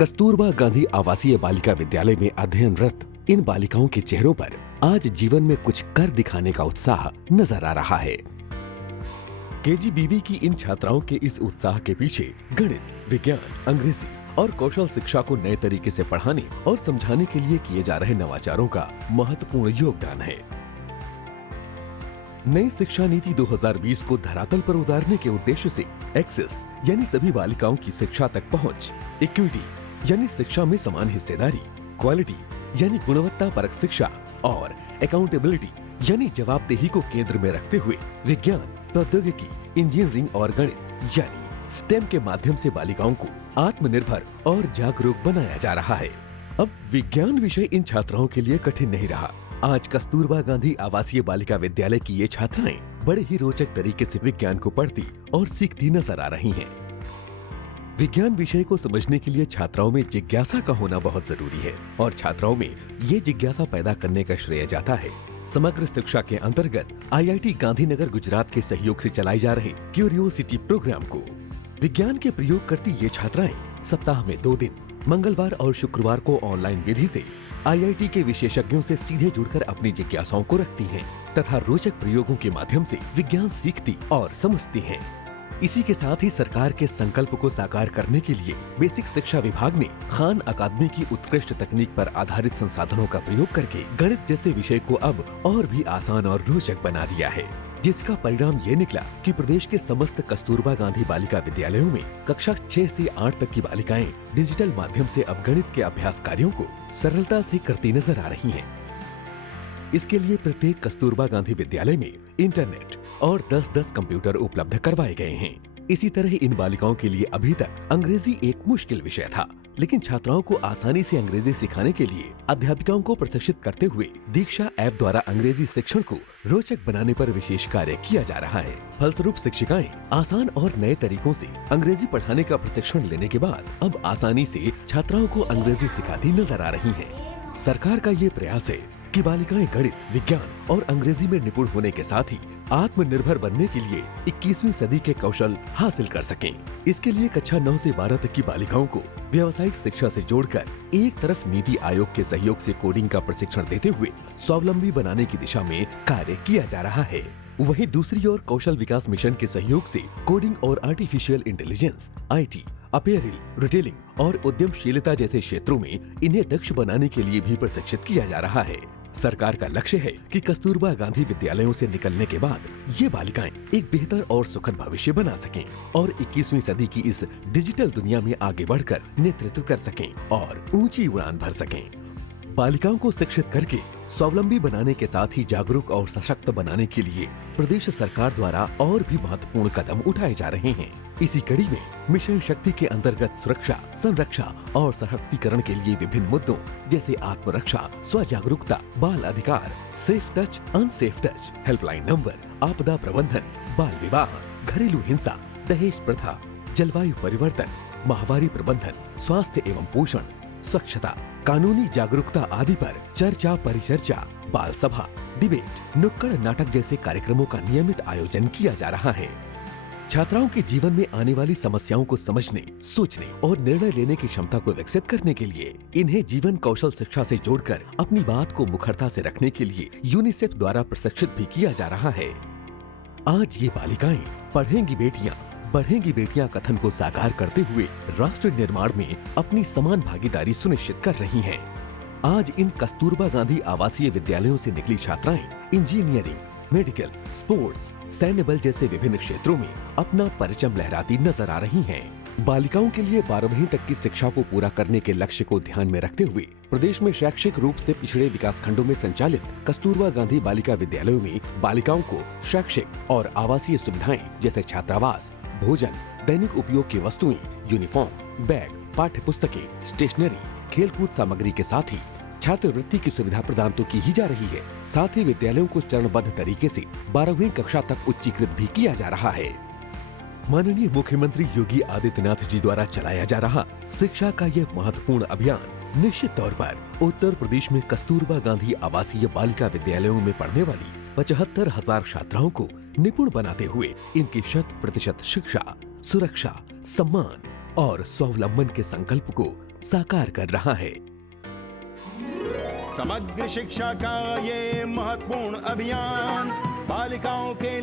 कस्तूरबा गांधी आवासीय बालिका विद्यालय में अध्ययनरत इन बालिकाओं के चेहरों पर आज जीवन में कुछ कर दिखाने का उत्साह नजर आ रहा है। केजीबीवी की इन छात्राओं के इस उत्साह के पीछे गणित, विज्ञान, अंग्रेजी और कौशल शिक्षा को नए तरीके से पढ़ाने और समझाने के लिए किए जा रहे नवाचारों का महत्वपूर्ण योगदान है। नई शिक्षा नीति 2020 को धरातल पर उतारने के उद्देश्य से एक्सेस यानी सभी बालिकाओं की शिक्षा तक पहुंच, इक्विटी यानी शिक्षा में समान हिस्सेदारी, क्वालिटी यानी गुणवत्ता परक शिक्षा और अकाउंटेबिलिटी यानी जवाबदेही को केंद्र में रखते हुए विज्ञान, प्रौद्योगिकी, इंजीनियरिंग और गणित यानी स्टेम के माध्यम से बालिकाओं को आत्मनिर्भर और जागरूक बनाया जा रहा है। अब विज्ञान विषय इन छात्राओं के लिए कठिन नहीं रहा। आज कस्तूरबा गांधी आवासीय बालिका विद्यालय की ये छात्राएं बड़े ही रोचक तरीके से विज्ञान को पढ़ती और सीखती नजर आ रही हैं। विज्ञान विषय को समझने के लिए छात्राओं में जिज्ञासा का होना बहुत जरूरी है और छात्राओं में ये जिज्ञासा पैदा करने का श्रेय जाता है समग्र शिक्षा के अंतर्गत IIT गांधीनगर गुजरात के सहयोग से चलाई जा रहे क्यूरियोसिटी प्रोग्राम को। विज्ञान के प्रयोग करती ये छात्राएं सप्ताह में 2 दिन मंगलवार और शुक्रवार को ऑनलाइन विधि से IIT के विशेषज्ञों से सीधे जुड़कर अपनी जिज्ञासाओं को रखती हैं तथा रोचक प्रयोगों के माध्यम से विज्ञान सीखती और समझती हैं। इसी के साथ ही सरकार के संकल्प को साकार करने के लिए बेसिक शिक्षा विभाग ने खान अकादमी की उत्कृष्ट तकनीक पर आधारित संसाधनों का प्रयोग करके गणित जैसे विषय को अब और भी आसान और रोचक बना दिया है, जिसका परिणाम ये निकला कि प्रदेश के समस्त कस्तूरबा गांधी बालिका विद्यालयों में कक्षा 6 से 8 तक की बालिकाएं डिजिटल माध्यम से अब गणित के अभ्यास कार्यों को सरलता से करती नजर आ रही हैं। इसके लिए प्रत्येक कस्तूरबा गांधी विद्यालय में इंटरनेट और 10-10 कंप्यूटर उपलब्ध करवाए गए हैं। इसी तरह इन बालिकाओं के लिए अभी तक अंग्रेजी एक मुश्किल विषय था, लेकिन छात्राओं को आसानी से अंग्रेजी सिखाने के लिए अध्यापिकाओं को प्रशिक्षित करते हुए दीक्षा ऐप द्वारा अंग्रेजी शिक्षण को रोचक बनाने पर विशेष कार्य किया जा रहा है। फलस्वरूप शिक्षिकाएं आसान और नए तरीकों से अंग्रेजी पढ़ाने का प्रशिक्षण लेने के बाद अब आसानी से छात्राओं को अंग्रेजी सिखाती नजर आ रही हैं। सरकार का ये प्रयास है कि बालिकाएं गणित, विज्ञान और अंग्रेजी में निपुण होने के साथ ही आत्मनिर्भर बनने के लिए 21वीं सदी के कौशल हासिल कर सकें। इसके लिए कक्षा 9 से 12 तक की बालिकाओं को व्यावसायिक शिक्षा से जोड़कर एक तरफ नीति आयोग के सहयोग से कोडिंग का प्रशिक्षण देते हुए स्वावलंबी बनाने की दिशा में कार्य किया जा रहा है। वहीं दूसरी ओर कौशल विकास मिशन के सहयोग से कोडिंग और artificial intelligence, IT, apparel, retailing और उद्यमशीलता जैसे क्षेत्रों में इन्हें दक्ष बनाने के लिए भी प्रशिक्षित किया जा रहा है। सरकार का लक्ष्य है कि कस्तूरबा गांधी विद्यालयों से निकलने के बाद ये बालिकाएं एक बेहतर और सुखद भविष्य बना सकें और 21वीं सदी की इस डिजिटल दुनिया में आगे बढ़कर नेतृत्व कर सकें और ऊंची उड़ान भर सकें। बालिकाओं को शिक्षित करके स्वावलंबी बनाने के साथ ही जागरूक और सशक्त बनाने के लिए प्रदेश सरकार द्वारा और भी महत्वपूर्ण कदम उठाए जा रहे हैं। इसी कड़ी में मिशन शक्ति के अंतर्गत सुरक्षा, संरक्षा और सशक्तिकरण के लिए विभिन्न मुद्दों जैसे आत्मरक्षा, स्व जागरूकता, बाल अधिकार, safe touch, unsafe touch, helpline number, आपदा प्रबंधन, बाल विवाह, घरेलू हिंसा, दहेज प्रथा, जलवायु परिवर्तन, माहवारी प्रबंधन, स्वास्थ्य एवं पोषण, स्वच्छता, कानूनी जागरूकता आदि पर चर्चा, परिचर्चा, बाल सभा, डिबेट, नुक्कड़ नाटक जैसे कार्यक्रमों का नियमित आयोजन किया जा रहा है। छात्राओं के जीवन में आने वाली समस्याओं को समझने, सोचने और निर्णय लेने की क्षमता को विकसित करने के लिए इन्हें जीवन कौशल शिक्षा से जोड़कर अपनी बात को मुखरता से रखने के लिए यूनिसेफ द्वारा प्रशिक्षित भी किया जा रहा है। आज ये बालिकाएं पढ़ेंगी बेटियां, बढ़ेंगी बेटियां कथन को साकार करते हुए राष्ट्र निर्माण में अपनी समान भागीदारी सुनिश्चित कर रही हैं। आज इन कस्तूरबा गांधी आवासीय विद्यालयों से निकली छात्राएं इंजीनियरिंग, मेडिकल, स्पोर्ट्स, सैन्य बल जैसे विभिन्न क्षेत्रों में अपना परचम लहराती नजर आ रही हैं। बालिकाओं के लिए 12वीं तक की शिक्षा को पूरा करने के लक्ष्य को ध्यान में रखते हुए प्रदेश में शैक्षिक रूप से पिछड़े विकास खंडों में संचालित कस्तूरबा गांधी बालिका विद्यालयों में बालिकाओं को शैक्षिक और आवासीय सुविधाएं जैसे छात्रावास, भोजन, दैनिक उपयोग की वस्तुएं, यूनिफॉर्म, बैग, पाठ्य पुस्तकें, स्टेशनरी, खेलकूद सामग्री के साथ ही छात्रवृत्ति की सुविधा प्रदान तो की ही जा रही है, साथ ही विद्यालयों को चरणबद्ध तरीके से 12वीं कक्षा तक उच्चीकृत भी किया जा रहा है। माननीय मुख्यमंत्री योगी आदित्यनाथ जी द्वारा चलाया जा रहा शिक्षा का यह महत्वपूर्ण अभियान निश्चित तौर पर उत्तर प्रदेश में कस्तूरबा गांधी आवासीय बालिका विद्यालयों में पढ़ने वाली 75,000 छात्राओं को निपुण बनाते हुए इनकी 100% शिक्षा, सुरक्षा, सम्मान और स्वावलंबन के संकल्प को साकार कर रहा है। समग्र शिक्षा का ये महत्वपूर्ण अभियान बालिकाओं के